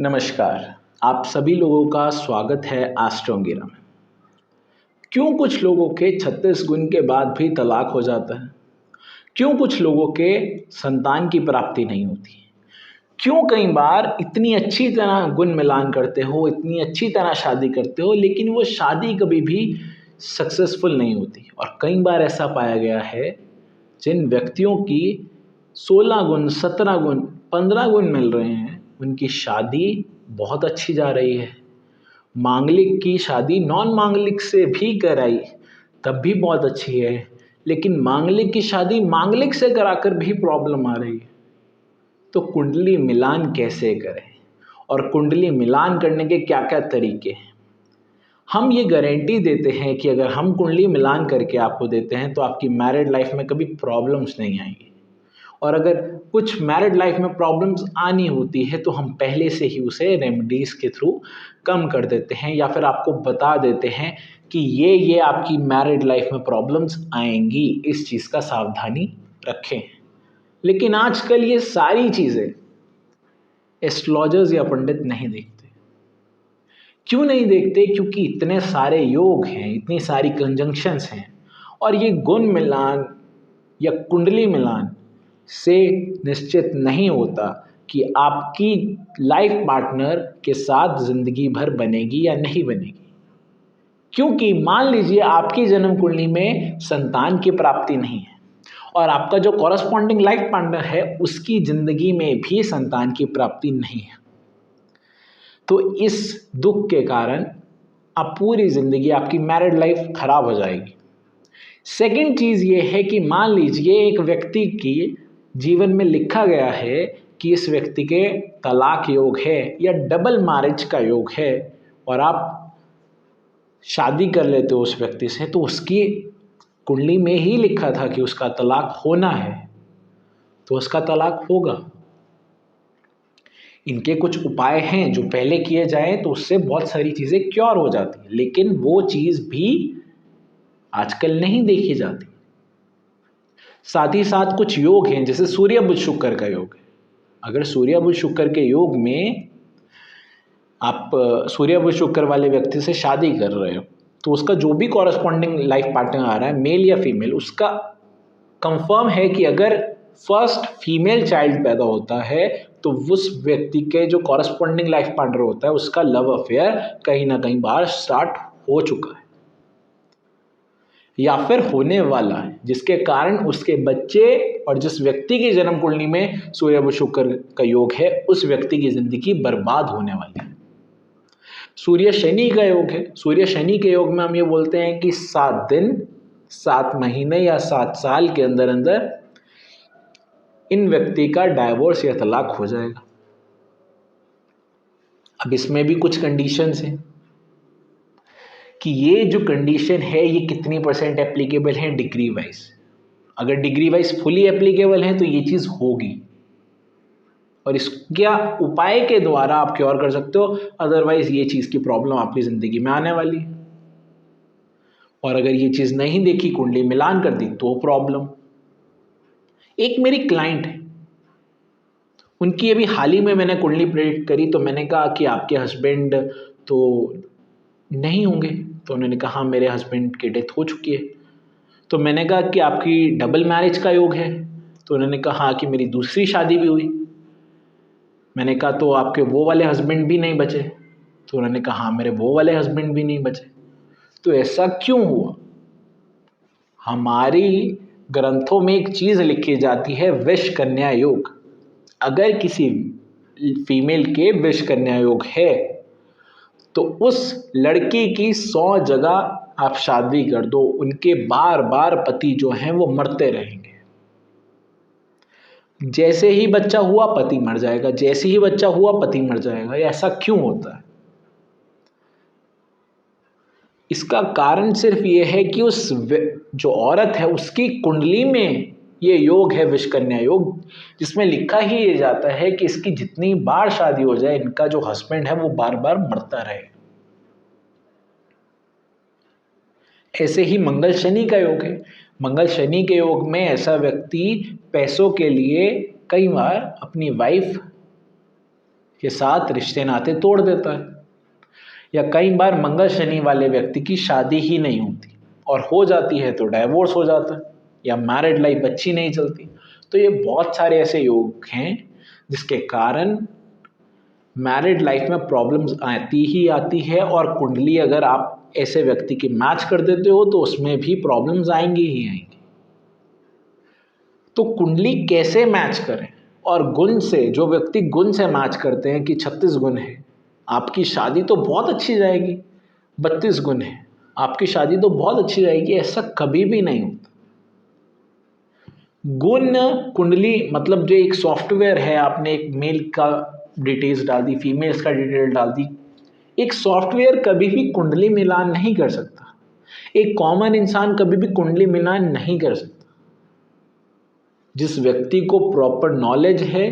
नमस्कार। आप सभी लोगों का स्वागत है एस्ट्रोंगिरा में। क्यों कुछ लोगों के 36 गुण के बाद भी तलाक हो जाता है? क्यों कुछ लोगों के संतान की प्राप्ति नहीं होती? क्यों कई बार इतनी अच्छी तरह गुण मिलान करते हो, इतनी अच्छी तरह शादी करते हो, लेकिन वो शादी कभी भी सक्सेसफुल नहीं होती? और कई बार ऐसा पाया गया है जिन व्यक्तियों की 16 गुण, 17 गुण, 15 गुण मिल रहे हैं, उनकी शादी बहुत अच्छी जा रही है। मांगलिक की शादी नॉन मांगलिक से भी कराई तब भी बहुत अच्छी है, लेकिन मांगलिक की शादी मांगलिक से कराकर भी प्रॉब्लम आ रही है। तो कुंडली मिलान कैसे करें और कुंडली मिलान करने के क्या क्या तरीके हैं? हम ये गारंटी देते हैं कि अगर हम कुंडली मिलान करके आपको देते हैं तो आपकी मैरिड लाइफ में कभी प्रॉब्लम्स नहीं आएंगी। और अगर कुछ मैरिड लाइफ में प्रॉब्लम्स आनी होती है तो हम पहले से ही उसे रेमेडीज़ के थ्रू कम कर देते हैं, या फिर आपको बता देते हैं कि ये आपकी मैरिड लाइफ में प्रॉब्लम्स आएंगी, इस चीज़ का सावधानी रखें। लेकिन आजकल ये सारी चीज़ें एस्ट्रोलॉजर्स या पंडित नहीं देखते। क्यों नहीं देखते? क्योंकि इतने सारे योग हैं, इतनी सारी कंजंक्शंस हैं, और ये गुण मिलान या कुंडली मिलान से निश्चित नहीं होता कि आपकी लाइफ पार्टनर के साथ ज़िंदगी भर बनेगी या नहीं बनेगी। क्योंकि मान लीजिए आपकी जन्म कुंडली में संतान की प्राप्ति नहीं है और आपका जो कॉरस्पॉन्डिंग लाइफ पार्टनर है उसकी ज़िंदगी में भी संतान की प्राप्ति नहीं है, तो इस दुख के कारण आप पूरी ज़िंदगी आपकी मैरिड लाइफ खराब हो जाएगी। सेकंड चीज़ ये है कि मान लीजिए एक व्यक्ति की जीवन में लिखा गया है कि इस व्यक्ति के तलाक योग है या डबल मैरिज का योग है, और आप शादी कर लेते हो उस व्यक्ति से, तो उसकी कुंडली में ही लिखा था कि उसका तलाक होना है, तो उसका तलाक होगा। इनके कुछ उपाय हैं जो पहले किए जाएं तो उससे बहुत सारी चीज़ें क्योर हो जाती हैं, लेकिन वो चीज़ भी आजकल नहीं देखी जाती। साथ ही साथ कुछ योग हैं, जैसे सूर्य बुध शुक्र का योग है। अगर सूर्य बुध शुक्र के योग में आप सूर्य बुध शुक्र वाले व्यक्ति से शादी कर रहे हो तो उसका जो भी कॉरस्पॉन्डिंग लाइफ पार्टनर आ रहा है, मेल या फीमेल, उसका कंफर्म है कि अगर फर्स्ट फीमेल चाइल्ड पैदा होता है तो उस व्यक्ति के जो कॉरस्पॉन्डिंग लाइफ पार्टनर होता है उसका लव अफेयर कहीं ना कहीं बार स्टार्ट हो चुका है या फिर होने वाला है, जिसके कारण उसके बच्चे और जिस व्यक्ति की जन्म कुंडली में सूर्य बुध शुक्र का योग है उस व्यक्ति की जिंदगी बर्बाद होने वाली है। सूर्य शनि का योग है। सूर्य शनि के योग में हम ये बोलते हैं कि 7 दिन, 7 महीने या 7 साल के अंदर अंदर इन व्यक्ति का डाइवोर्स या तलाक हो जाएगा। अब इसमें भी कुछ कंडीशंस हैं कि ये जो कंडीशन है ये कितनी % एप्लीकेबल है डिग्री वाइज। अगर डिग्री वाइज फुली एप्लीकेबल है तो ये चीज़ होगी, और इसका उपाय के द्वारा आप क्योर कर सकते हो, अदरवाइज ये चीज़ की प्रॉब्लम आपकी ज़िंदगी में आने वाली है। और अगर ये चीज़ नहीं देखी, कुंडली मिलान कर दी, तो प्रॉब्लम। एक मेरी क्लाइंट है, उनकी अभी हाल ही में मैंने कुंडली प्रेडिक्ट करी, तो मैंने कहा कि आपके हस्बैंड तो नहीं होंगे, तो उन्होंने कहा हाँ मेरे हस्बैंड की डेथ हो चुकी है। तो मैंने कहा कि आपकी डबल मैरिज का योग है, तो उन्होंने कहा हाँ कि मेरी दूसरी शादी भी हुई। मैंने कहा तो आपके वो वाले हस्बैंड भी नहीं बचे, तो उन्होंने कहा हाँ मेरे वो वाले हस्बैंड भी नहीं बचे। तो ऐसा क्यों हुआ? हमारी ग्रंथों में एक चीज़ लिखी जाती है, विष कन्या योग। अगर किसी फीमेल के विष कन्या योग है तो उस लड़की की 100 जगह आप शादी कर दो, उनके बार बार पति जो हैं वो मरते रहेंगे। जैसे ही बच्चा हुआ पति मर जाएगा, जैसे ही बच्चा हुआ पति मर जाएगा। ऐसा क्यों होता है? इसका कारण सिर्फ ये है कि उस जो औरत है उसकी कुंडली में ये योग है, विष कन्या योग, जिसमें लिखा ही ये जाता है कि इसकी जितनी बार शादी हो जाए, इनका जो हस्बैंड है वो बार बार मरता रहे। ऐसे ही मंगल शनि का योग है। मंगल शनि के योग में ऐसा व्यक्ति पैसों के लिए कई बार अपनी वाइफ के साथ रिश्ते नाते तोड़ देता है। या कई बार मंगल शनि वाले व्यक्ति की शादी ही नहीं होती, और हो जाती है तो डाइवोर्स हो जाता है, या मैरिड लाइफ अच्छी नहीं चलती। तो ये बहुत सारे ऐसे योग हैं जिसके कारण मैरिड लाइफ में प्रॉब्लम्स आती ही आती है, और कुंडली अगर आप ऐसे व्यक्ति की मैच कर देते हो तो उसमें भी प्रॉब्लम्स आएंगी ही आएंगी। तो कुंडली कैसे मैच करें, और गुण से, जो व्यक्ति गुण से मैच करते हैं कि 36 गुण है, आपकी शादी तो बहुत अच्छी जाएगी, 32 गुण है, आपकी शादी तो बहुत अच्छी जाएगी, ऐसा कभी भी नहीं होता। गुण कुंडली मतलब जो एक सॉफ्टवेयर है, आपने एक मेल का डिटेल्स डाल दी, फीमेल्स का डिटेल डाल दी, एक सॉफ्टवेयर कभी भी कुंडली मिलान नहीं कर सकता। एक कॉमन इंसान कभी भी कुंडली मिलान नहीं कर सकता। जिस व्यक्ति को प्रॉपर नॉलेज है,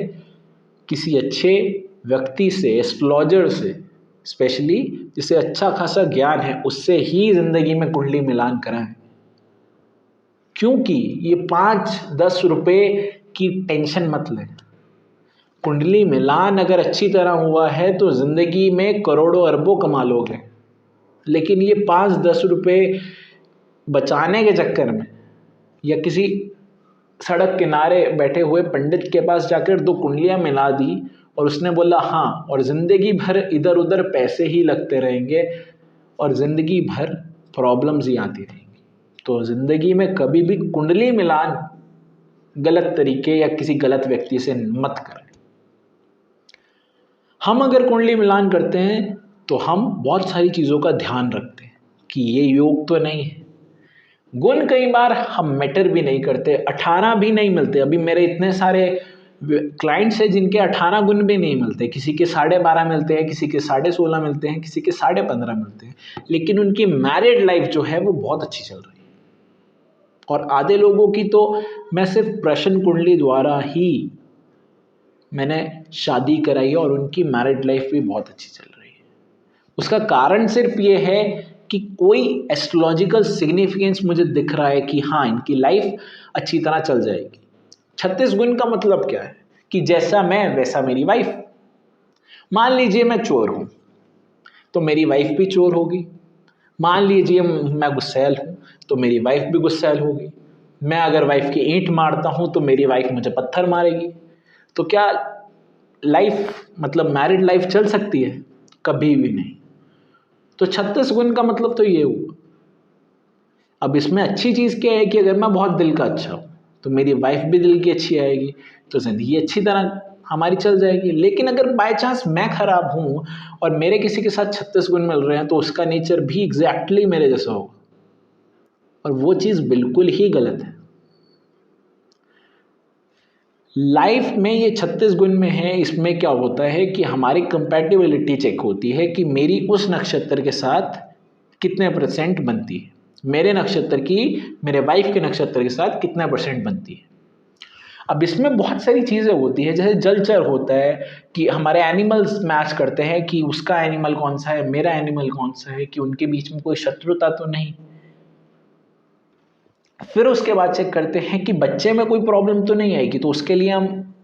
किसी अच्छे व्यक्ति से, एस्ट्रोलॉजर से, स्पेशली जिसे अच्छा खासा ज्ञान है, उससे ही जिंदगी में कुंडली मिलान कराएं। क्योंकि ये 5-10 रुपए की टेंशन मत लें। कुंडली मिलान अगर अच्छी तरह हुआ है तो जिंदगी में करोड़ों अरबों कमा लोगे। लेकिन ये 5-10 रुपए बचाने के चक्कर में, या किसी सड़क किनारे बैठे हुए पंडित के पास जाकर 2 कुंडलियां मिला दी और उसने बोला हाँ, और ज़िंदगी भर इधर उधर पैसे ही लगते रहेंगे और ज़िंदगी भर प्रॉब्लम्स ही आती रहेंगी। तो ज़िंदगी में कभी भी कुंडली मिलान गलत तरीके या किसी गलत व्यक्ति से मत करें। हम अगर कुंडली मिलान करते हैं तो हम बहुत सारी चीज़ों का ध्यान रखते हैं कि ये योग तो नहीं है। गुण कई बार हम मैटर भी नहीं करते, 18 भी नहीं मिलते। अभी मेरे इतने सारे क्लाइंट्स हैं जिनके 18 गुण भी नहीं मिलते, किसी के 12.5 मिलते हैं, किसी के 16.5 मिलते हैं, किसी के 15.5 मिलते हैं, लेकिन उनकी मैरिड लाइफ जो है वो बहुत अच्छी चल रही है। और आधे लोगों की तो मैं सिर्फ प्रश्न कुंडली द्वारा ही मैंने शादी कराई है और उनकी मैरिड लाइफ भी बहुत अच्छी चल रही है। उसका कारण सिर्फ ये है कि कोई एस्ट्रोलॉजिकल सिग्निफिकेंस मुझे दिख रहा है कि हाँ, इनकी लाइफ अच्छी तरह चल जाएगी। 36 गुण का मतलब क्या है कि जैसा मैं वैसा मेरी वाइफ। मान लीजिए मैं चोर हूं तो मेरी वाइफ भी चोर होगी। मान लीजिए मैं गुस्सैल हूं तो मेरी वाइफ भी गुस्सैल होगी। मैं अगर वाइफ की ईंट मारता हूं तो मेरी वाइफ मुझे पत्थर मारेगी। तो क्या लाइफ मतलब मैरिड लाइफ चल सकती है? कभी भी नहीं। तो 36 गुण का मतलब तो ये हुआ। अब इसमें अच्छी चीज़ क्या है कि अगर मैं बहुत दिल का अच्छा हूँ तो मेरी वाइफ भी दिल की अच्छी आएगी, तो ज़िंदगी अच्छी तरह हमारी चल जाएगी। लेकिन अगर बाय चांस मैं खराब हूँ और मेरे किसी के साथ 36 गुण मिल रहे हैं तो उसका नेचर भी एग्जैक्टली मेरे जैसा होगा, और वो चीज़ बिल्कुल ही गलत है। लाइफ में ये 36 गुण में है, इसमें क्या होता है कि हमारी कंपैटिबिलिटी चेक होती है कि मेरी उस नक्षत्र के साथ कितने % बनती है, मेरे नक्षत्र की मेरे वाइफ के नक्षत्र के साथ कितना % बनती है। अब इसमें बहुत सारी चीज़ें होती है, जैसे जलचर होता है कि हमारे एनिमल्स मैच करते हैं कि उसका एनिमल कौन सा है, मेरा एनिमल कौन सा है, कि उनके बीच में कोई शत्रुता तो नहीं। फिर उसके बाद चेक करते हैं कि बच्चे में कोई प्रॉब्लम तो नहीं आएगी, तो उसके लिए हम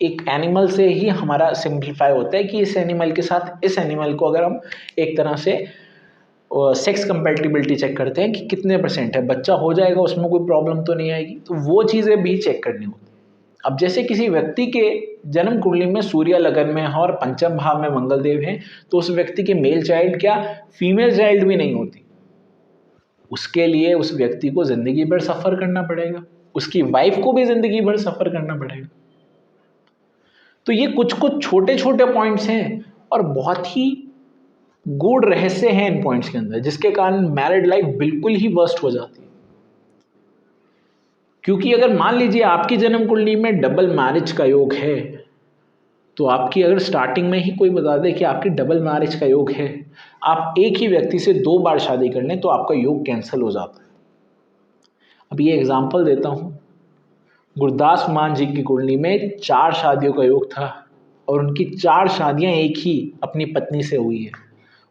एक एनिमल से ही हमारा सिंप्लीफाई होता है कि इस एनिमल के साथ इस एनिमल को अगर हम एक तरह से सेक्स कंपैटिबिलिटी चेक करते हैं कि कितने % है, बच्चा हो जाएगा, उसमें कोई प्रॉब्लम तो नहीं आएगी। तो वो चीज़ें भी चेक करनी होती है। अब जैसे किसी व्यक्ति के जन्म कुंडली में सूर्य लगन में है और पंचम भाव में मंगल देव है, तो उस व्यक्ति के मेल चाइल्ड क्या फीमेल चाइल्ड भी नहीं होती। उसके लिए उस व्यक्ति को जिंदगी भर सफ़र करना पड़ेगा, उसकी वाइफ को भी जिंदगी भर सफ़र करना पड़ेगा। तो ये कुछ कुछ छोटे छोटे पॉइंट्स हैं और बहुत ही गूढ़ रहस्य हैं इन पॉइंट्स के अंदर, जिसके कारण मैरिड लाइफ बिल्कुल ही वर्स्ट हो जाती है। क्योंकि अगर मान लीजिए आपकी जन्म कुंडली में डबल मैरिज का योग है, तो आपकी अगर स्टार्टिंग में ही कोई बता दे कि आपकी डबल मैरिज का योग है, आप एक ही व्यक्ति से 2 बार शादी कर लें तो आपका योग कैंसिल हो जाता है। अब ये एग्जांपल देता हूँ। गुरदास मान जी की कुंडली में 4 शादियों का योग था और उनकी 4 शादियां एक ही अपनी पत्नी से हुई है।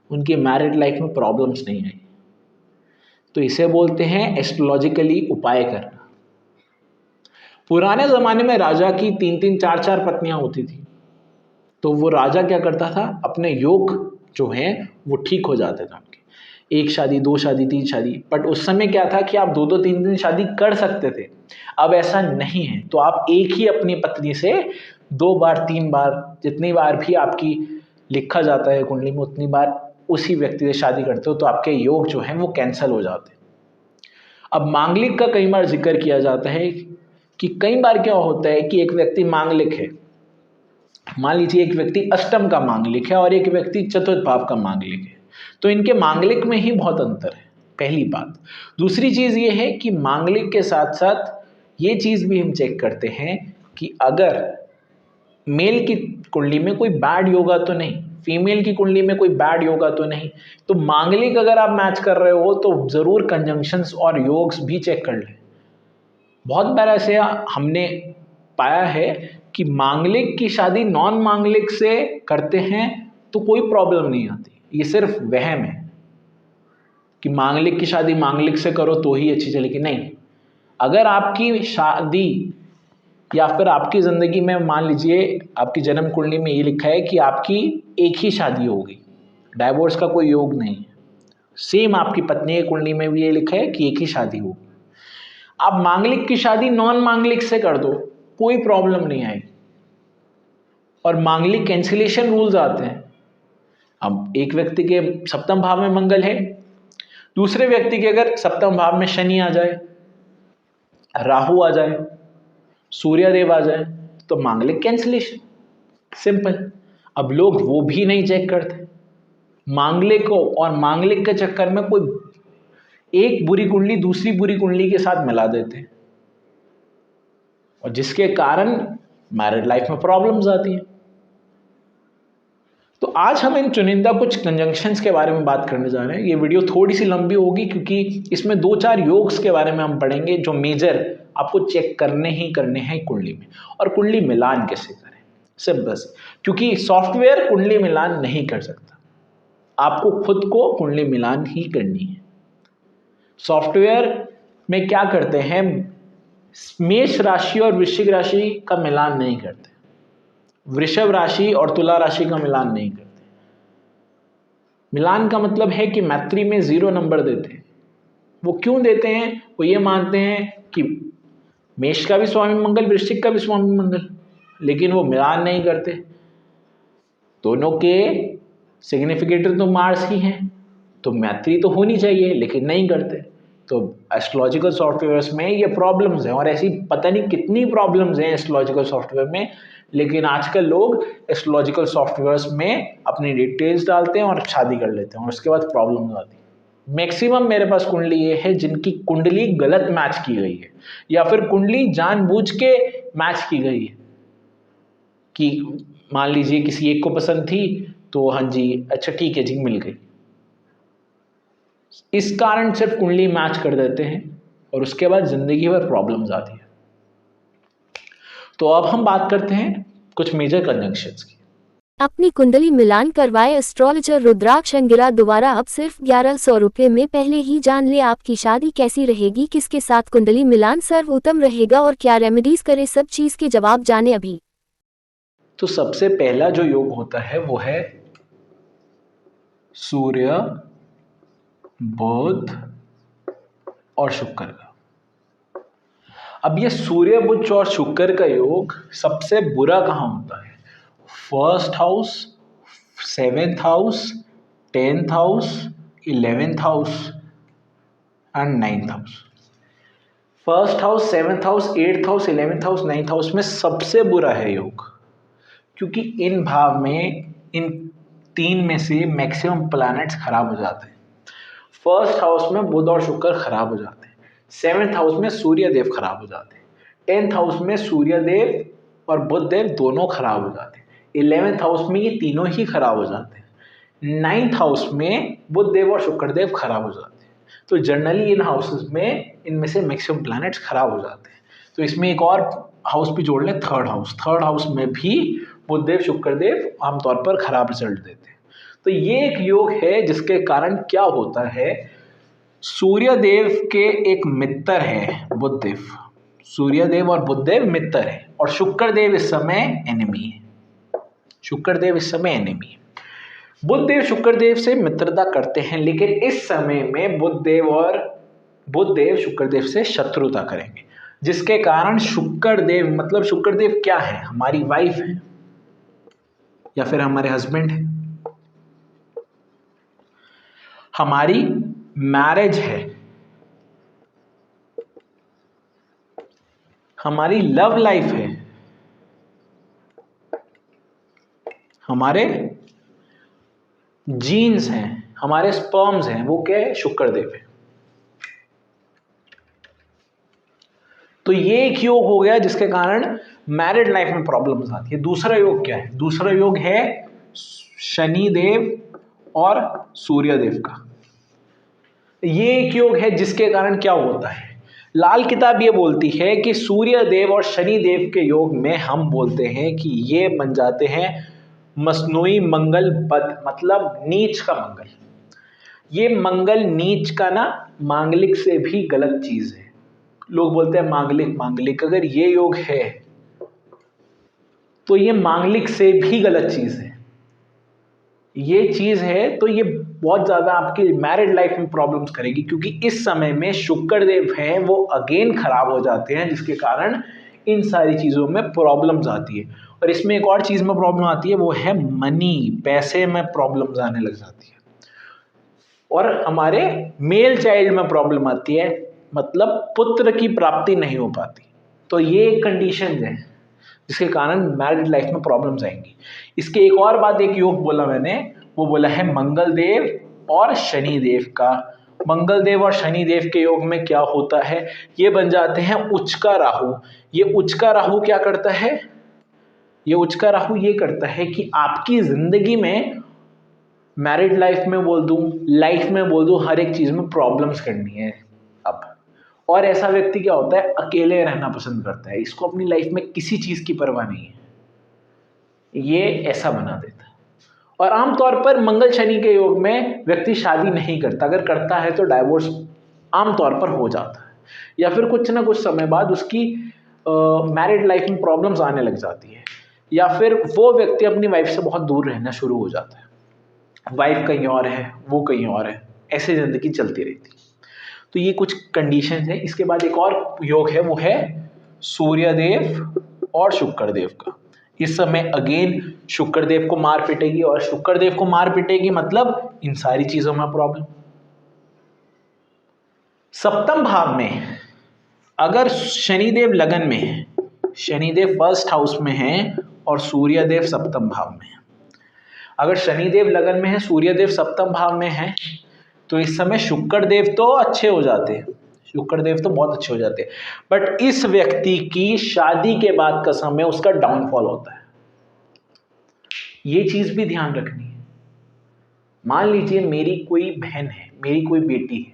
उनकी मैरिड लाइफ में प्रॉब्लम्स नहीं आई। तो इसे बोलते हैं एस्ट्रोलॉजिकली उपाय करना। पुराने ज़माने में राजा की 3-3 4-4 पत्नियां होती थी। तो वो राजा क्या करता था, अपने योग जो हैं वो ठीक हो जाते थे उनके, 1 शादी 2 शादी 3 शादी। बट उस समय क्या था कि आप 2-2 3-3 शादी कर सकते थे, अब ऐसा नहीं है। तो आप एक ही अपनी पत्नी से 2 बार 3 बार, जितनी बार भी आपकी लिखा जाता है कुंडली में, उतनी बार उसी व्यक्ति से शादी करते हो, तो आपके योग जो हैं वो कैंसिल हो जाते हैं। अब मांगलिक का कई बार जिक्र किया जाता है कि कई बार क्या होता है कि एक व्यक्ति मांगलिक है, मान लीजिए एक व्यक्ति अष्टम का मांगलिक है और एक व्यक्ति चतुर्थ भाव का मांगलिक है, तो इनके मांगलिक में ही बहुत अंतर है, पहली बात। दूसरी चीज़ ये है कि मांगलिक के साथ साथ ये चीज़ भी हम चेक करते हैं कि अगर मेल की कुंडली में कोई बैड योगा तो नहीं, फीमेल की कुंडली में कोई बैड योगा तो नहीं। तो मांगलिक अगर आप मैच कर रहे हो तो ज़रूर कंजंक्शंस और योग्स भी चेक कर लें। बहुत बार ऐसे हमने पाया है कि मांगलिक की शादी नॉन मांगलिक से करते हैं तो कोई प्रॉब्लम नहीं आती, ये सिर्फ वहम है कि मांगलिक की शादी मांगलिक से करो तो ही अच्छी चलेगी। नहीं, अगर आपकी शादी या फिर आपकी ज़िंदगी में मान लीजिए आपकी जन्म कुंडली में ये लिखा है कि आपकी एक ही शादी होगी, डाइवोर्स का कोई योग नहीं है, सेम आपकी पत्नी की कुंडली में भी ये लिखा है कि एक ही शादी होगी, आप मांगलिक की शादी नॉन मांगलिक से कर दो, कोई प्रॉब्लम नहीं आएगी। और मांगलिक कैंसिलेशन रूल्स आते हैं। अब एक व्यक्ति के सप्तम भाव में मंगल है, दूसरे व्यक्ति के अगर सप्तम भाव में शनि आ जाए, राहु आ जाए, सूर्यदेव आ जाए, तो मांगलिक कैंसिलेशन, सिंपल। अब लोग वो भी नहीं चेक करते, मांगलिक को और मांगलिक के चक्कर में कोई एक बुरी कुंडली दूसरी बुरी कुंडली के साथ मिला देते हैं, और जिसके कारण मैरिड लाइफ में प्रॉब्लम्स आती हैं। तो आज हम इन चुनिंदा कुछ कंजंक्शंस के बारे में बात करने जा रहे हैं। ये वीडियो थोड़ी सी लंबी होगी क्योंकि इसमें 2-4 योग्स के बारे में हम पढ़ेंगे जो मेजर आपको चेक करने ही करने हैं कुंडली में, और कुंडली मिलान कैसे करें, सिंपल से, क्योंकि सॉफ्टवेयर कुंडली मिलान नहीं कर सकता, आपको खुद को कुंडली मिलान ही करनी है। सॉफ्टवेयर में क्या करते हैं, मेष राशि और वृश्चिक राशि का मिलान नहीं करते, वृषभ राशि और तुला राशि का मिलान नहीं करते। मिलान का मतलब है कि मैत्री में 0 नंबर देते हैं। वो क्यों देते हैं, वो ये मानते हैं कि मेष का भी स्वामी मंगल, वृश्चिक का भी स्वामी मंगल, लेकिन वो मिलान नहीं करते। दोनों के सिग्निफिकेटर तो मार्स ही हैं, तो मैत्री तो होनी चाहिए, लेकिन नहीं करते। तो एस्ट्रोलॉजिकल सॉफ्टवेयर्स में ये प्रॉब्लम्स हैं, और ऐसी पता नहीं कितनी प्रॉब्लम्स हैं एस्ट्रोलॉजिकल सॉफ्टवेयर में, लेकिन आजकल लोग एस्ट्रोलॉजिकल सॉफ्टवेयर्स में अपनी डिटेल्स डालते हैं और शादी कर लेते हैं, और उसके बाद प्रॉब्लम्स आती है। मैक्सिमम मेरे पास कुंडली ये है जिनकी कुंडली गलत मैच की गई है, या फिर कुंडली जानबूझ के मैच की गई है, कि मान लीजिए किसी एक को पसंद थी तो हाँ जी अच्छा ठीक है जी मिल गई, इस कारण सिर्फ कुंडली मैच कर देते हैं और उसके बाद जिंदगी भर प्रॉब्लम्स आती है। तो अब हम बात करते हैं कुछ मेजर कंजंक्शंस की। अपनी कुंडली मिलान करवाए एस्ट्रोलॉजर रुद्राक्ष अंगिरा द्वारा अब सिर्फ 1100 रुपये में। पहले ही जान ले आपकी शादी कैसी रहेगी, किसके साथ कुंडली मिलान सर्वोत्तम रहेगा और क्या रेमेडीज करे, सब चीज के जवाब जाने अभी। तो सबसे पहला जो योग होता है वो है सूर्य, बुध और शुक्र का। अब ये सूर्य, बुध और शुक्र का योग सबसे बुरा कहाँ होता है, 1st house, 7th house, 10th house, 11th house and 9th house. 1st house, 7th house, 8th house, 11th house, 9th house में सबसे बुरा है योग, क्योंकि इन भाव में इन 3 में से मैक्सिमम प्लैनेट्स खराब हो जाते हैं। 1st हाउस में बुध और शुक्र खराब हो जाते हैं, 7th हाउस में सूर्य देव खराब हो जाते हैं, 10th हाउस में सूर्य देव और बुध देव दोनों खराब हो जाते हैं, 11th हाउस में ये तीनों ही खराब हो जाते हैं, 9th हाउस में बुध देव और शुक्र देव खराब हो जाते हैं। तो जनरली इन हाउसेस में इनमें से मैक्सिमम प्लैनेट्स खराब हो जाते हैं। तो इसमें एक और हाउस भी जोड़ लें, 3rd हाउस। 3rd हाउस में भी बुध देव शुक्र देव आमतौर पर खराब रिजल्ट देते हैं। तो ये एक योग है जिसके कारण क्या होता है, सूर्य देव के एक मित्र है बुध देव, सूर्य देव और बुध देव मित्र है, और शुक्र देव इस समय एनिमी है। शुक्र देव इस समय एनिमी है। बुध देव शुक्र देव से मित्रता करते हैं, लेकिन इस समय में बुध देव शुक्र देव से शत्रुता करेंगे, जिसके कारण शुक्र देव, मतलब शुक्र देव क्या है, हमारी वाइफ है या फिर हमारे हस्बैंड है, हमारी मैरिज है, हमारी लव लाइफ है, हमारे जीन्स हैं, हमारे स्पर्म्स हैं, वो क्या है, शुक्र देव है। तो ये एक योग हो गया जिसके कारण मैरिड लाइफ में प्रॉब्लम्स आती है। दूसरा योग क्या है, दूसरा योग है शनि देव और सूर्य देव का। ये एक योग है जिसके कारण क्या होता है, लाल किताब ये बोलती है कि सूर्य देव और शनि देव के योग में हम बोलते हैं कि ये बन जाते हैं मसनूई मंगल बद, मतलब नीच का मंगल। ये मंगल नीच का ना मांगलिक से भी गलत चीज है। लोग बोलते हैं मांगलिक मांगलिक, अगर ये योग है तो ये मांगलिक से भी गलत चीज है। ये चीज है तो ये बहुत ज्यादा आपकी मैरिड लाइफ में प्रॉब्लम्स करेगी, क्योंकि इस समय में शुक्र देव हैं वो अगेन खराब हो जाते हैं, जिसके कारण इन सारी चीजों में प्रॉब्लम्स आती है। और इसमें एक और चीज में प्रॉब्लम आती है, वो है मनी, पैसे में प्रॉब्लम्स आने लग जाती है। और हमारे मेल चाइल्ड में प्रॉब्लम आती है, मतलब पुत्र की प्राप्ति नहीं हो पाती। तो ये कंडीशन है जिसके कारण मैरिड लाइफ में प्रॉब्लम्स आएंगी। इसके एक और बात, एक योग बोला मैंने, वो बोला है मंगल देव और शनि देव का। मंगल देव और शनि देव के योग में क्या होता है, ये बन जाते हैं उच्च का राहु। ये उच्च का राहु क्या करता है, ये उच्च का राहु ये करता है कि आपकी जिंदगी में, मैरिड लाइफ में बोल दूं, लाइफ में बोल दूं, हर एक चीज में प्रॉब्लम्स करनी है अब। और ऐसा व्यक्ति क्या होता है, अकेले रहना पसंद करता है, इसको अपनी लाइफ में किसी चीज की परवाह नहीं है, ये ऐसा बना देता है। और आमतौर पर मंगल शनि के योग में व्यक्ति शादी नहीं करता, अगर करता है तो डाइवोर्स आमतौर पर हो जाता है, या फिर कुछ ना कुछ समय बाद उसकी मैरिड लाइफ में प्रॉब्लम्स आने लग जाती है, या फिर वो व्यक्ति अपनी वाइफ से बहुत दूर रहना शुरू हो जाता है। वाइफ कहीं और है, वो कहीं और है, ऐसे जिंदगी चलती रहती है। तो ये कुछ कंडीशन है। इसके बाद एक और योग है, वो है सूर्य देव और शुक्र देव का। इस समय अगेन शुक्र देव को मार पिटेगी, और शुक्र देव को मार पिटेगी मतलब इन सारी चीजों में प्रॉब्लम। सप्तम भाव में अगर शनिदेव लगन में है, शनिदेव फर्स्ट हाउस में है और सूर्य देव सप्तम भाव में है। अगर शनिदेव लगन में है, सूर्य देव सप्तम भाव में है, तो इस समय शुक्र देव तो अच्छे हो जाते हैं, शुक्र देव तो बहुत अच्छे हो जाते हैं, बट इस व्यक्ति की शादी के बाद का समय उसका डाउनफॉल होता है। ये चीज भी ध्यान रखनी है। मान लीजिए मेरी कोई बहन है, मेरी कोई बेटी है,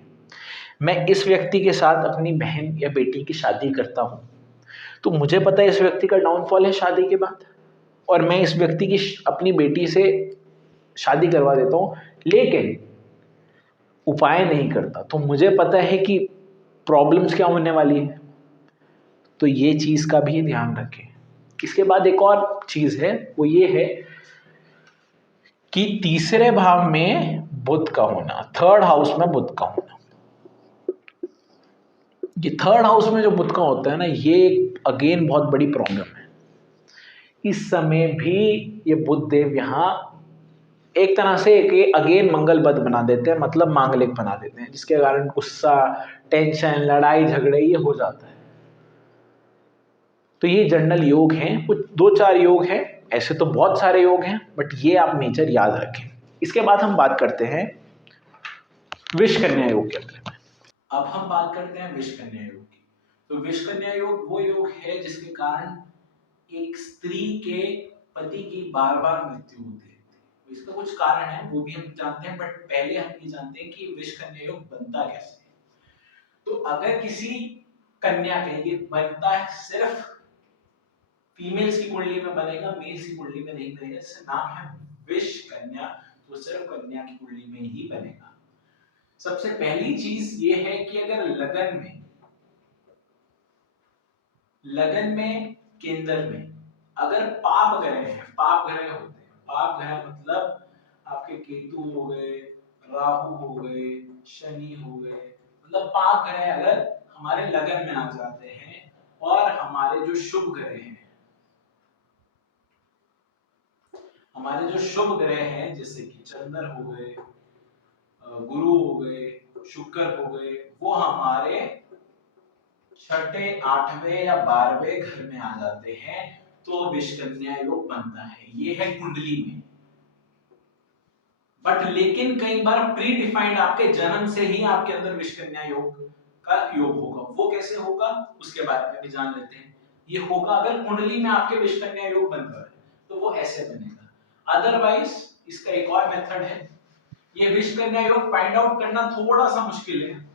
मैं इस व्यक्ति के साथ अपनी बहन या बेटी की शादी करता हूं, तो मुझे पता है इस व्यक्ति का डाउनफॉल है शादी के बाद, और मैं इस व्यक्ति की अपनी बेटी से शादी करवा देता हूं, लेकिन उपाय नहीं करता, तो मुझे पता है कि प्रॉब्लम्स क्या होने वाली है। तो ये चीज का भी ध्यान रखें। इसके बाद एक और चीज है, वो ये है कि तीसरे भाव में बुध का होना, थर्ड हाउस में बुध का होना। ये थर्ड हाउस में जो बुध का होता है ना, ये अगेन बहुत बड़ी प्रॉब्लम है। इस समय भी ये बुध देव यहाँ एक तरह से अगेन मंगल बद बना देते हैं, मतलब मांगलिक बना देते हैं, जिसके कारण गुस्सा, टेंशन, लड़ाई झगड़े ये हो जाता है। तो ये जनरल योग हैं, कुछ 2-4 योग हैं, ऐसे तो बहुत सारे योग हैं, बट ये आप नेचर याद रखें। इसके बाद हम बात करते हैं विष कन्या योग के बारे में। अब हम बात करते हैं विष कन्या योग की। तो विष कन्या योग वो योग है जिसके कारण एक स्त्री के पति की बार बार मृत्यु होती है। इसका कुछ कारण है, वो भी हम जानते हैं, बट पहले हम ये जानते हैं कि विष कन्या योग बनता कैसे है। तो अगर किसी कन्या के ये बनता है, सिर्फ फीमेल्स की कुंडली में बनेगा, मेल्स की कुंडली में नहीं बनेगा, इसका नाम है विष कन्या, तो सिर्फ कन्या की कुंडली में ही बनेगा। सबसे पहली चीज ये है कि अगर लगन में केंद्र में अगर पाप ग्रह है, पाप ग्रह होते हैं, पाप ग्रह मतलब आपके केतु हो गए, राहु हो गए, शनि हो गए, मतलब पाप ग्रह अगर हमारे लगन में आ जाते हैं और हमारे जो शुभ ग्रह हैं, हमारे जो शुभ ग्रह हैं जैसे कि चंद्र हो गए, गुरु हो गए, शुक्र हो गए, वो हमारे छठे, आठवें या 12वें घर में आ जाते हैं तो विषकन्या योग बनता है। ये है कुंडली में। बट लेकिन कई बार प्री डिफाइंड आपके जन्म से ही आपके अंदर विषकन्या योग का योग होगा। वो कैसे होगा उसके बारे में भी जान लेते हैं। ये होगा अगर कुंडली में आपके विषकन्या योग बन रहा है तो वो ऐसे बनेगा। अदरवाइज इसका एक और मेथड है। ये विषकन्या योग फाइंड आउट करना थोड़ा सा मुश्किल है।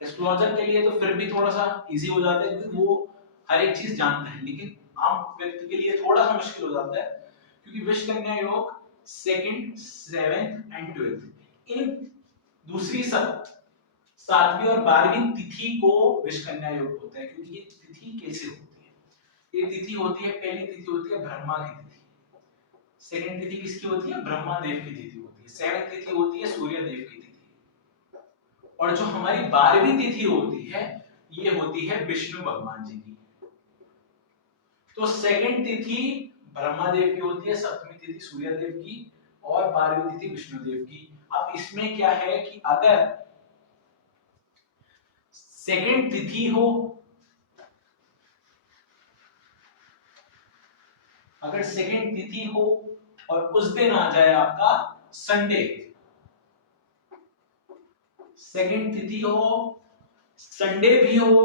एस्ट्रोलॉजर के लिए तो फिर भी थोड़ा सा इजी हो जाता है क्योंकि वो हर एक चीज जानता है, लेकिन आम व्यक्ति के लिए थोड़ा सा मुश्किल हो जाता है क्योंकि विषकन्या योग सेकंड, सेवेंथ एंड ट्वेल्थ इन दूसरी सब 7वीं और 12वीं तिथि को विषकन्या योग होता है। क्योंकि ये तिथि कैसे होती है? ये तिथि होती है, पहली तिथि होती है ब्रह्मा की तिथि, सेकंड तिथि किसकी होती है? ब्रह्मा देव की तिथि होती है, सेवेंथ तिथि होती है सूर्य देव की तिथि, और जो हमारी 12वीं तिथि होती है ये होती है विष्णु भगवान जी की। तो सेकंड तिथि ब्रह्मा देव की होती है, सप्तमी तिथि सूर्य देव की और 12वीं तिथि विष्णु देव की। अब इसमें क्या है कि अगर सेकंड तिथि हो, अगर सेकंड तिथि हो और उस दिन आ जाए आपका संडे, सेकंड तिथि हो, संडे भी हो,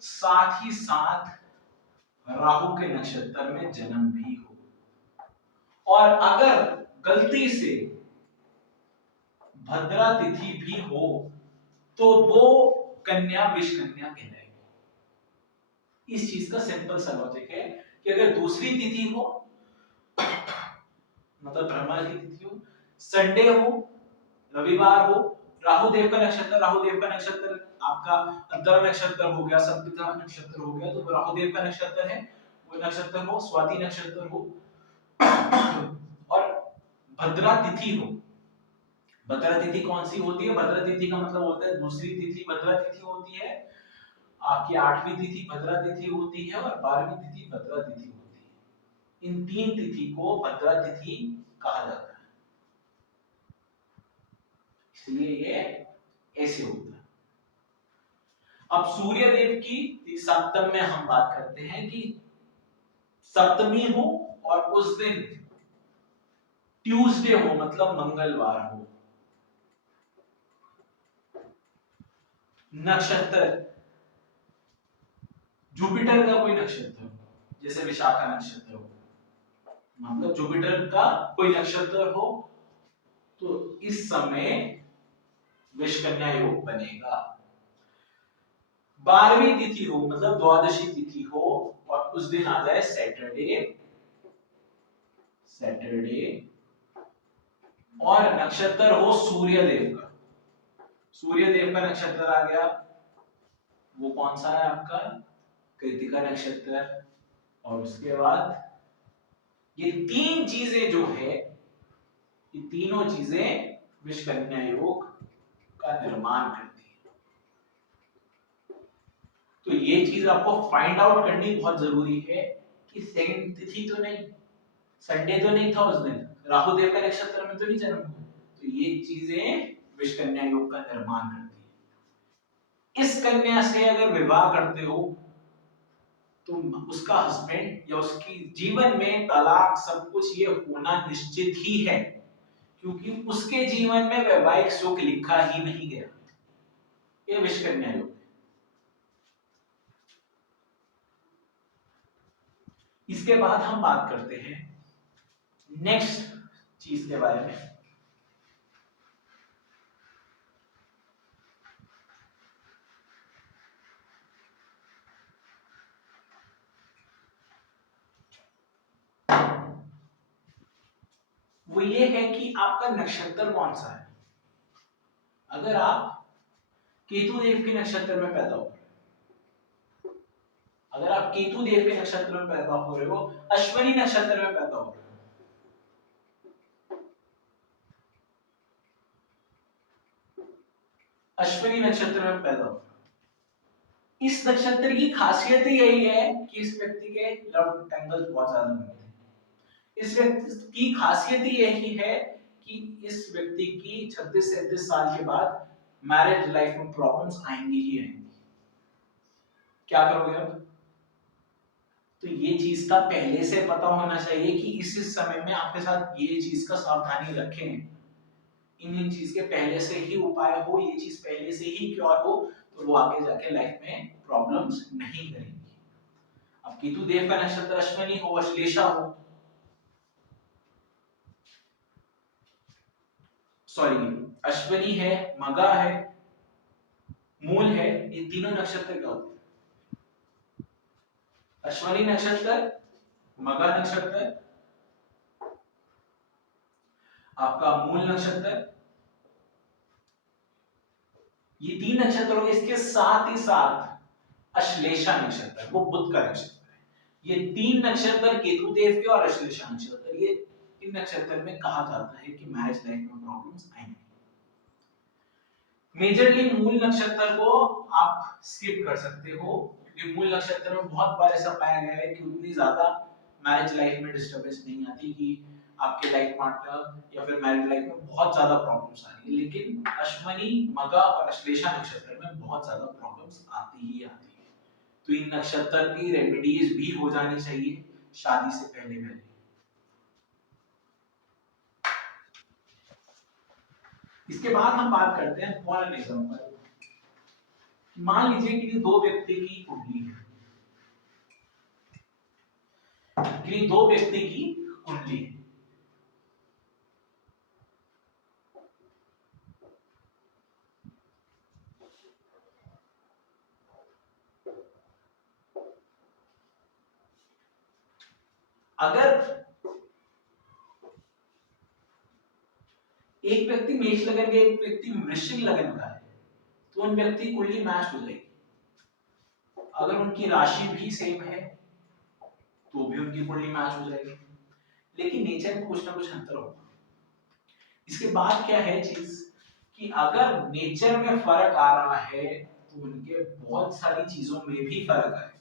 साथ ही साथ राहु के नक्षत्र में जन्म भी हो, और अगर गलती से भद्रा तिथि भी हो तो वो कन्या विषकन्या कहलाएगी। इस चीज का सिंपल सा लॉजिक है कि अगर दूसरी तिथि हो मतलब ब्रह्मा की तिथि हो, संडे हो, रविवार हो, राहु देव का नक्षत्र, राहु देव का नक्षत्र आपका अंतरा नक्षत्र हो गया, संपिता नक्षत्र हो गया, तो राहु देव का नक्षत्र है, वो नक्षत्र हो, स्वाति नक्षत्र हो और भद्रा तिथि हो। भद्रा तिथि कौन सी होती है? भद्रा तिथि का मतलब होता है दूसरी तिथि भद्रा तिथि होती है, आपकी 8वीं तिथि भद्रा तिथि होती है और 12वीं तिथि भद्रा तिथि होती है। इन तीन तिथि को भद्रा तिथि कहा जाता है, इसलिए ये ऐसे होता है। अब सूर्य देव की सप्तम में हम बात करते हैं कि सप्तमी हो और उस दिन ट्यूसडे हो मतलब मंगलवार हो, नक्षत्र जुपिटर का कोई नक्षत्र हो, जैसे विशाखा नक्षत्र हो, मतलब जुपिटर का कोई नक्षत्र हो तो इस समय विषकन्या योग बनेगा। 12वीं तिथि हो मतलब द्वादशी तिथि हो और उस दिन आ जाए सैटरडे, और नक्षत्र हो सूर्य देव का, सूर्य देव का नक्षत्र आ गया, वो कौन सा है आपका? कृतिका नक्षत्र। और उसके बाद ये तीन चीजें जो है, ये तीनों चीजें विषकन्या योग का निर्माण करती है। तो ये चीज आपको फाइंड आउट करनी बहुत जरूरी है कि सेकंड तिथि तो नहीं, संडे तो नहीं था उस दिन, राहु देव का नक्षत्र में तो नहीं जन्म हुआ, तो ये चीजें विषकन्या योग का निर्माण करती है। इस कन्या से अगर विवाह करते हो तो उसका हस्बैंड या उसकी जीवन में तलाक सब कुछ ये होना निश्चित ही है, क्योंकि उसके जीवन में वैवाहिक सुख लिखा ही नहीं गया। ये विषकन्या योग। इसके बाद हम बात करते हैं नेक्स्ट चीज के बारे में। वो ये है कि आपका नक्षत्र कौन सा है। अगर आप केतु देव के नक्षत्र में पैदा हो रहे हो, अगर आप केतु देव के नक्षत्र में पैदा हो रहे हो, अश्विनी नक्षत्र में पैदा हो रहे हो, अश्विनी नक्षत्र में पैदा हुआ। इस नक्षत्र की खासियत ही यही है कि इस व्यक्ति के लव ट्रायंगल बहुत ज्यादा बनते हैं। इस व्यक्ति की खासियत ही यही है कि इस व्यक्ति की 36 से 37 साल के बाद मैरिज लाइफ में प्रॉब्लम्स आएंगी ही आएंगी। क्या करोगे अब? तो ये चीज का पहले से पता होना चाहिए कि इस समय में आपके साथ ये चीज का सावधानी रखें, इन चीज के पहले से ही उपाय हो, ये चीज पहले से ही क्योर हो, तो वो आगे जाके लाइफ में प्रॉब्लम्स नहीं करेंगी। अब केतु देव का नक्षत्र अश्विनी हो, अश्लेषा हो, सॉरी अश्विनी है, मगा है, मूल है, ये तीनों नक्षत्र क्या होते हैं? अश्विनी नक्षत्र, मगा नक्षत्र, आपका मूल नक्षत्र, ये तीन नक्षत्र हो। इसके साथ ही साथ अश्लेषा नक्षत्र, वो बुध का नक्षत्र है। ये तीन नक्षत्र केतु देव के और अश्लेषा नक्षत्र, ये इन नक्षत्र में कहा जाता है कि मैरिज लाइफ में प्रॉब्लम्स आएंगे। मेजरली मूल नक्षत्र को आप स्किप कर सकते हो, क्योंकि मूल नक्षत्र में बहुत बार ऐसा पाया गया है कि उतनी ज्यादा मैरिज लाइफ में डिस्टर्बेंस नहीं आती कि आपके लाइफ पार्टनर या फिर मैरिज लाइफ में बहुत ज्यादा प्रॉब्लम्स आ रही है, लेकिन अश्विनी, मगा और अश्लेषा नक्षत्र में बहुत ज्यादा प्रॉब्लम्स आती ही आती है। तो इन नक्षत्र की रेमेडीज भी हो जानी चाहिए शादी से पहले पहले। इसके बाद हम बात करते हैं फॉर एन एग्जांपल, मान लीजिए कि दो व्यक्ति की कुंडली है, कि दो व्यक्ति की कुंडली है। अगर एक व्यक्ति मेष लगन का, एक व्यक्ति वृश्चिक लगन का है, तो उन व्यक्ति की कुंडली मैच हो जाएगी। अगर उनकी राशि भी सेम है तो भी उनकी कुंडली मैच हो जाएगी, लेकिन नेचर में कुछ ना कुछ अंतर होगा। इसके बाद क्या है चीज कि अगर नेचर में फर्क आ रहा है तो उनके बहुत सारी चीजों में भी फर्क आएगा,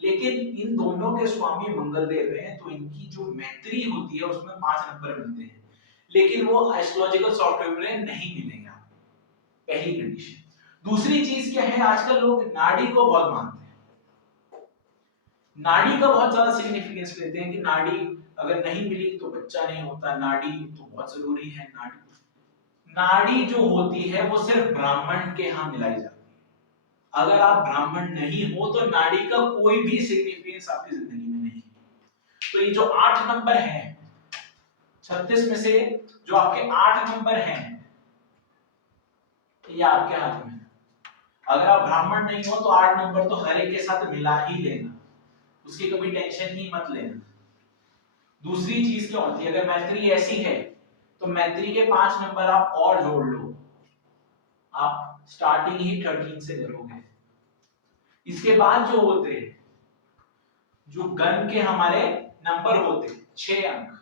लेकिन इन दोनों के स्वामी मंगलदेव हैं, तो इनकी जो मैत्री होती है उसमें 5 नंबर मिलते हैं, लेकिन वो एस्ट्रोलॉजिकल सॉफ्टवेयर में नहीं मिलेंगे आपको, पहली कंडीशन। दूसरी चीज क्या है, आजकल लोग नाड़ी को बहुत मानते हैं, नाड़ी का बहुत ज्यादा सिग्निफिकेंस लेते हैं कि नाड़ी अगर नहीं मिली तो बच्चा नहीं होता, नाड़ी तो बहुत जरूरी है। नाड़ी जो होती है वो सिर्फ ब्राह्मण के यहाँ मिलाई जाती है। अगर आप ब्राह्मण नहीं हो तो नाड़ी का कोई भी सिग्निफिकेंस आपकी जिंदगी में नहीं है। तो ये जो 8 नंबर है 36 में से, जो आपके 8 नंबर हैं, ये आपके हाथ में है। अगर आप ब्राह्मण नहीं हो तो 8 नंबर तो हर एक के साथ मिला ही लेना, उसकी कभी टेंशन ही मत लेना। दूसरी चीज क्या होती है, अगर मैत्री ऐसी है तो मैत्री के 5 नंबर आप और जोड़ लो, आप स्टार्टिंग ही 13 से करोगे। इसके बाद जो होते हैं, जो गण के हमारे नंबर होते हैं 6 अंक,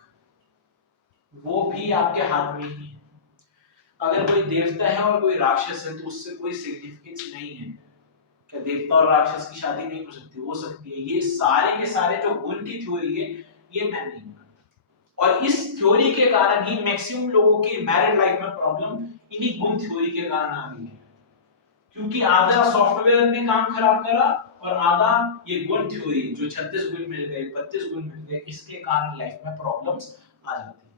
वो भी आपके हाथ में ही है। अगर कोई देवता है और कोई राक्षस है तो उससे कोई सिग्निफिकेंस नहीं है। क्या देवता और राक्षस की शादी नहीं हो सकती? हो सकती है। ये सारे के सारे जो गुण की थ्योरी है ये मैं नहीं मानता, और इस थ्योरी के कारण ही मैक्सिमम लोगों की मैरिड लाइफ में प्रॉब्लम इन्हीं गुण थ्योरी के कारण आ रही है, क्योंकि आधा सॉफ्टवेयर ने काम खराब करा और आधा ये गुण थ्योरी, जो 36 गुण मिल गए, 32 गुण मिल गए, इसके कारण लाइफ में प्रॉब्लम्स आ जाती है।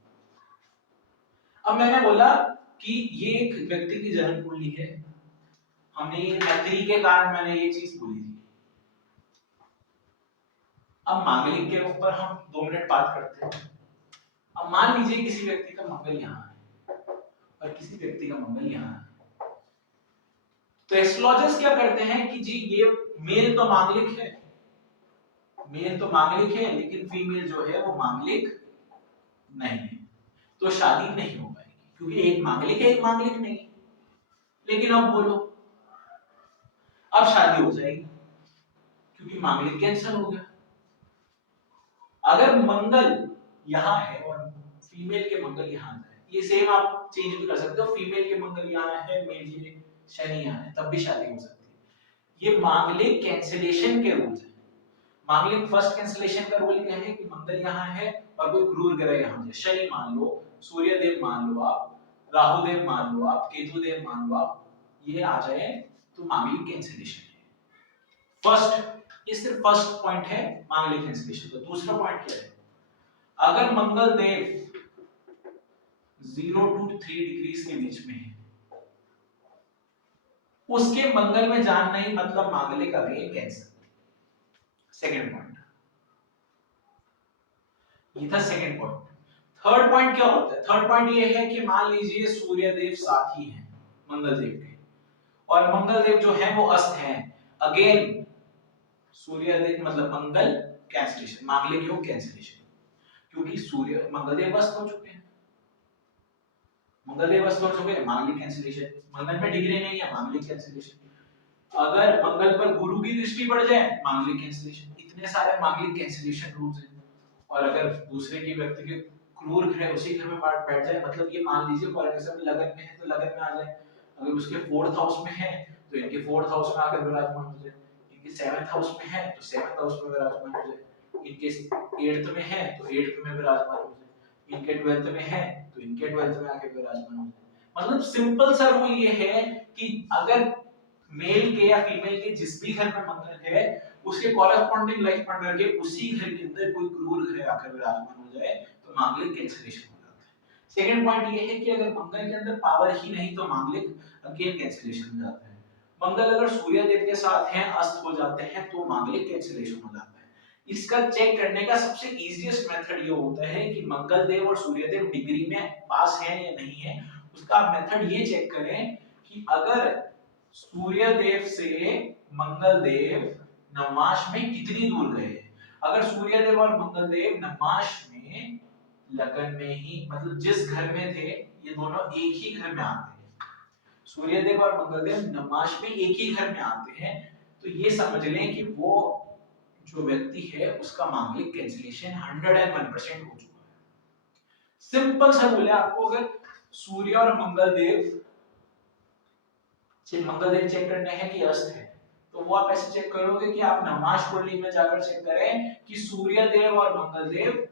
अब मैंने बोला कि ये एक व्यक्ति की जन्म कुंडली है, हमने ये मैत्री के कारण मैंने ये चीज बोली थी। अब मांगलिक के ऊपर हम 2 मिनट बात करते हैं। अब मान लीजिए किसी व्यक्ति का मंगल यहाँ है और किसी व्यक्ति का मंगल यहाँ है, तो एस्ट्रोलॉजर्स क्या करते हैं कि जी ये मेल तो मांगलिक है, मेल तो मांगलिक है, लेकिन फीमेल जो है वो मांगलिक नहीं है, तो शादी नहीं हो पाएगी, क्योंकि एक मांगलिक है एक मांगलिक नहीं। लेकिन अब बोलो, अब शादी हो जाएगी क्योंकि मांगलिक कैंसिल हो गया। अगर मंगल यहाँ है और फीमेल के मंगल यहाँ है, ये सेम आप चेंज भी कर सकते हो, फीमेल के मंगल यहाँ है, मेल के शनि यहाँ है तब भी शादी हो सकती है। ये मांगलिक कैंसिलेशन के रूल्स हैं। मांगलिक फर्स्ट कैंसिलेशन का रूल क्या है कि मंगल यहाँ है और कोई क्रूर ग्रह यहाँ है, शनि मान लो, सूर्य देव मान लो आप, राहु देव मान लो आप, केतु देव मान लो आप, ये आ जाए तो मांगलिक कैंसिलेशन है। फर्स्ट, ये सिर्फ फर्स्ट पॉइंट है मांगलिक कैंसिलेशन का। दूसरा पॉइंट क्या है, अगर मंगल देव 0 to 3 डिग्रीज के बीच में है, उसके मंगल में जान नहीं मतलब मांगलिक अगेन कैंसिल। सेकंड पॉइंट, ये था सेकंड पॉइंट। थर्ड पॉइंट क्या होता है, थर्ड पॉइंट ये है कि मान लीजिए सूर्य देव साथी हैं मंगल देव के और मंगल देव जो है वो अस्त हैं, अगेन सूर्य देव मतलब मंगल कैंसिलेशन, मांगलिक योग कैंसिलेशन, क्योंकि सूर्य मंगल देव अस्त हो चुके हैं, मंगल देव अस्त हो चुके हैं, मांगलिक कैंसिलेशन। मंगल में डिग्री नहीं है, मांगलिक कैंसिलेशन। अगर मंगल पर गुरु की दृष्टि पड़ जाए, मांगलिक कैंसिलेशन। इतने सारे मांगलिक कैंसिलेशन रूल्स हैं। और अगर दूसरे की व्यक्ति के क्रूर ग्रह उसी घर में बैठ जाए, मतलब ये मान लीजिए फॉर एग्जांपल लगन में है तो लगन में आ जाए, अगर उसके 4th हाउस में है तो इनके 4th हाउस में आकर विराजमान हो जाए, इनके 7th हाउस में है तो 7th हाउस में विराजमान हो जाए, इनके 8th में है तो 8th में विराजमान हो जाए, इनके 12th में है तो इनके 12th में आके विराजमान हो जाए। मतलब सिंपल सा रूल ये है कि अगर मेल के या फीमेल के जिस भी घर में मंगल है उसके कॉरेस्पॉन्डिंग लाइफ पार्टनर के उसी घर के अंदर कोई क्रूर ग्रह आकर विराजमान हो जाए तो मांगलिक कैंसिलेशन हो जाता है। सेकंड पॉइंट ये है कि अगर मंगल के अंदर पावर ही नहीं तो मांगलिक अगेन कैंसिलेशन हो जाता है। मंगल अगर सूर्य देव के साथ हैं, अस्त हो जाते हैं तो मांगलिक कैंसिलेशन हो जाता है। इसका चेक करने का सबसे इजीएस्ट मेथड ये होता है कि मंगल देव और सूर्य देव डिग्री में पास हैं या नहीं है। उसका मेथड ये चेक करें कि अगर सूर्य देव से मंगल देव नवमाश में कितनी दूर गए। अगर सूर्य देव और मंगल देव नवमाश में लगन में ही, मतलब जिस घर में थे, ये दोनों एक ही घर में आते हैं, सूर्य देव और मंगल देव नवमाश में एक ही घर में आते हैं, तो ये समझ लें कि वो जो व्यक्ति है उसका मांगलिक कैंसिलेशन 101% हो चुका है। सिंपल सा बोले आपको, अगर सूर्य और मंगल देव चेक करने हैं कि अस्त है, तो वो आप ऐसे चेक करोगे कि आप नवमाश कुंडली में जाकर चेक करें कि सूर्य देव और मंगल देव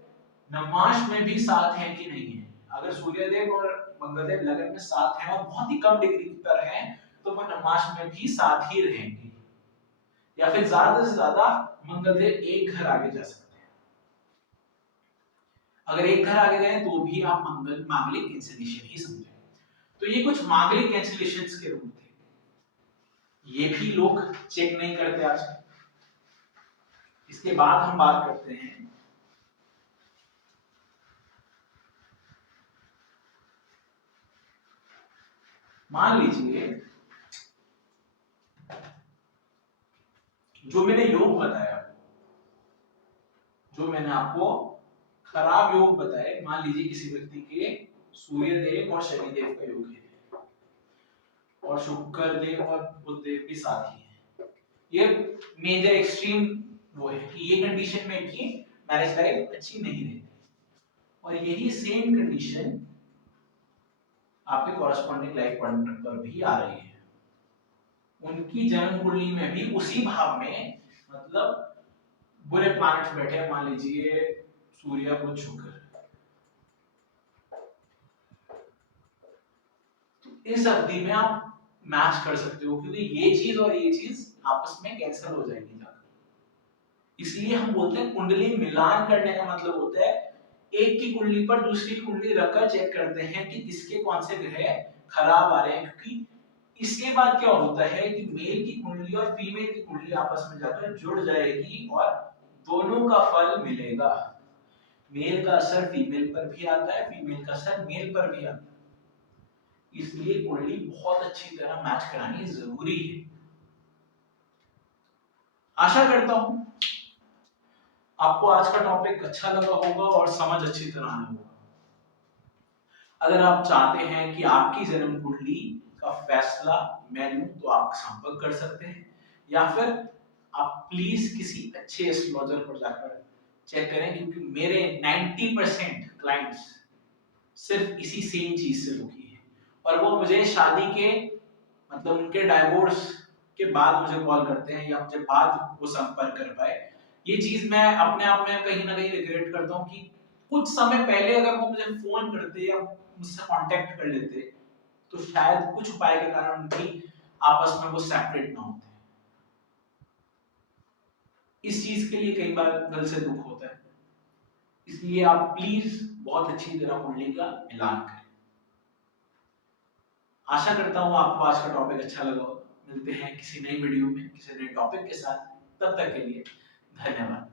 नवमाश में भी साथ हैं कि नहीं है। अगर सूर्य देव और मंगल देव लगन में साथ हैं और बहुत ही कम डिग्री पर हैं तो वो नवमाश में भी साथ ही रहेंगे, या फिर ज्यादा से ज्यादा मंगल देव एक घर आगे जा सकते हैं। अगर एक घर आगे गए तो भी आप मांगलिक कैंसिलेशन ही समझें। तो ये कुछ मांगलिक कैंसिलेशंस के रूल थे, ये भी लोग चेक नहीं करते आज। इसके बाद हम बात करते हैं मान लीजिए जो मैंने योग बताया, जो मैंने आपको खराब योग बताए, मान लीजिए किसी व्यक्ति के सूर्य देव और शनि देव का योग है और शुक्र देव और बुध देव भी साथ ही है, ये मेजर एक्सट्रीम वो है कि ये कंडीशन में भी मैरिज लाइफ अच्छी नहीं रहती। और यही सेम कंडीशन आपके कॉरेस्पॉन्डिंग लाइफ पार्टनर पर भी आ रही है, उनकी जन्म कुंडली में भी उसी भाव में, मतलब बुरे प्लैनेट्स बैठे हैं, मान लीजिए सूर्य बुध शुक्र, तो इस अवधि में आप मैच कर सकते हो, क्योंकि ये चीज और ये चीज आपस में कैंसिल हो जाएगी जाकर। इसलिए हम बोलते हैं कुंडली मिलान करने का मतलब होता है एक की कुंडली पर दूसरी कुंडली रखकर चेक करते हैं कि किसके कौन से ग्रह खराब आ रहे हैं, क्योंकि इसके बाद क्या होता है कि मेल की कुंडली और फीमेल की कुंडली आपस में जाकर जुड़ जाएगी और दोनों का फल मिलेगा। मेल का असर फीमेल पर भी आता है, फीमेल का असर मेल पर भी आता है, इसलिए कुंडली बहुत अच्छी तरह मैच करानी जरूरी है। आशा करता हूं आपको आज का टॉपिक अच्छा लगा होगा और समझ अच्छी तरह आया होगा। अगर आप चाहते हैं कि आपकी जन्म कुंडली का फैसला मैं लूं तो आप संपर्क कर सकते हैं, या फिर आप प्लीज किसी अच्छे एस्ट्रोलॉजर पर जाकर चेक करें, क्योंकि मेरे 90% क्लाइंट्स सिर्फ इसी सेम चीज से दुखी हैं और वो मुझे शादी के मतलब उनके डाइवोर्स के बाद मुझे कॉल करते हैं या मुझे बाद वो संपर्क कर पाए, ये चीज मैं अपने आप में कहीं ना कहीं रिग्रेट करता हूँ कि कुछ समय पहले अगर वो मुझे फोन करते या मुझसे कांटेक्ट कर लेते तो शायद कुछ उपाय के कारण उनकी आपस में वो सेपरेट ना होते। इस चीज के लिए कई बार दिल से दुख होता है, इसलिए आप प्लीज बहुत अच्छी तरह कुंडली का मिलान करें। आशा करता हूँ आपको आज का टॉपिक अच्छा लगा होगा। मिलते हैं किसी नई वीडियो में किसी नए टॉपिक के साथ, तब तक के लिए धन्यवाद।